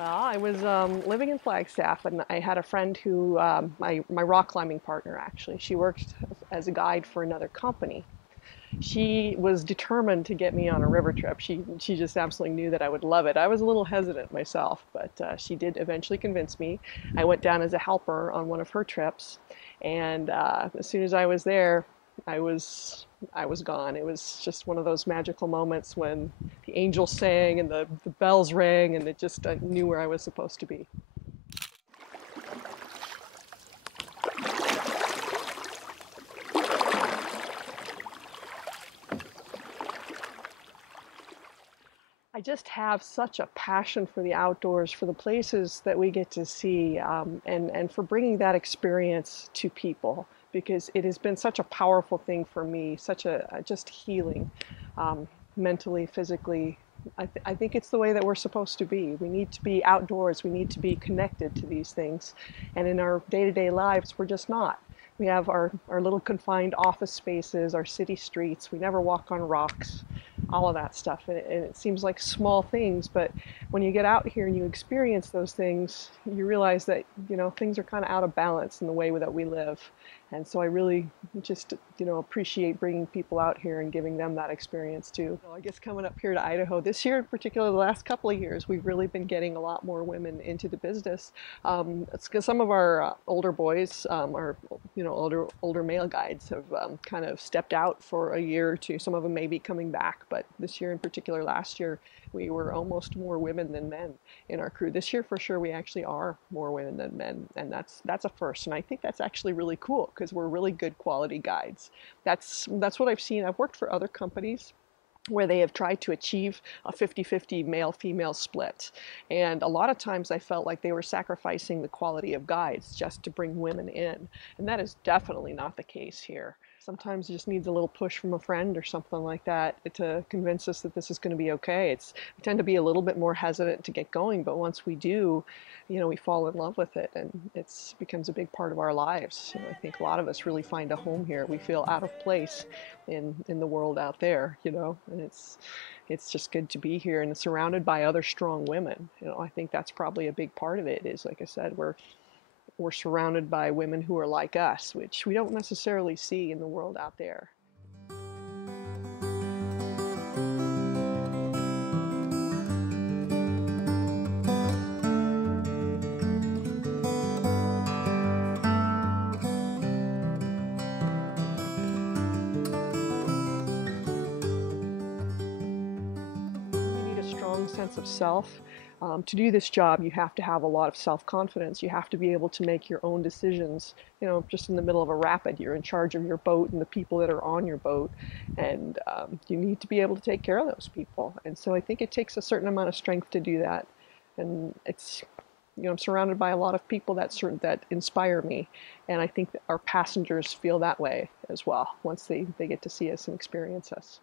Well, I was living in Flagstaff, and I had a friend who, my rock climbing partner actually, she worked as a guide for another company. She was determined to get me on a river trip. She just absolutely knew that I would love it. I was a little hesitant myself, but she did eventually convince me. I went down as a helper on one of her trips, and as soon as I was there, I was I was gone. It was just one of those magical moments when the angels sang and the bells rang, and it just I knew where I was supposed to be. I just have such a passion for the outdoors, for the places that we get to see, and for bringing that experience to people because it has been such a powerful thing for me, such a just healing, mentally, physically. I think it's the way that we're supposed to be. We need to be outdoors. We need to be connected to these things. And in our day-to-day lives, we're just not. We have our little confined office spaces, our city streets. We never walk on rocks, all of that stuff. And it seems like small things, but when you get out here and you experience those things, you realize that, things are kind of out of balance in the way that we live. And so I really just, appreciate bringing people out here and giving them that experience too. So I guess coming up here to Idaho this year, in particular, the last couple of years, we've really been getting a lot more women into the business. It's because some of our older boys, our older male guides have kind of stepped out for a year or two. Some of them may be coming back, but this year in particular, last year, we were almost more women than men in our crew. This year, for sure, we actually are more women than men, and that's a first. And I think that's actually really cool because we're really good quality guides. That's what I've seen. I've worked for other companies where they have tried to achieve a 50-50 male-female split. And a lot of times I felt like they were sacrificing the quality of guides just to bring women in. And that is definitely not the case here. Sometimes it just needs a little push from a friend or something like that to convince us that this is going to be okay. We tend to be a little bit more hesitant to get going, but once we do, we fall in love with it, and it becomes a big part of our lives. I think a lot of us really find a home here. We feel out of place in the world out there, and it's just good to be here and surrounded by other strong women. I think that's probably a big part of it is, like I said, we're surrounded by women who are like us, which we don't necessarily see in the world out there. You need a strong sense of self. To do this job, you have to have a lot of self-confidence. You have to be able to make your own decisions. Just in the middle of a rapid, you're in charge of your boat and the people that are on your boat, and you need to be able to take care of those people. And so I think it takes a certain amount of strength to do that. And I'm surrounded by a lot of people that inspire me, and I think that our passengers feel that way as well once they get to see us and experience us.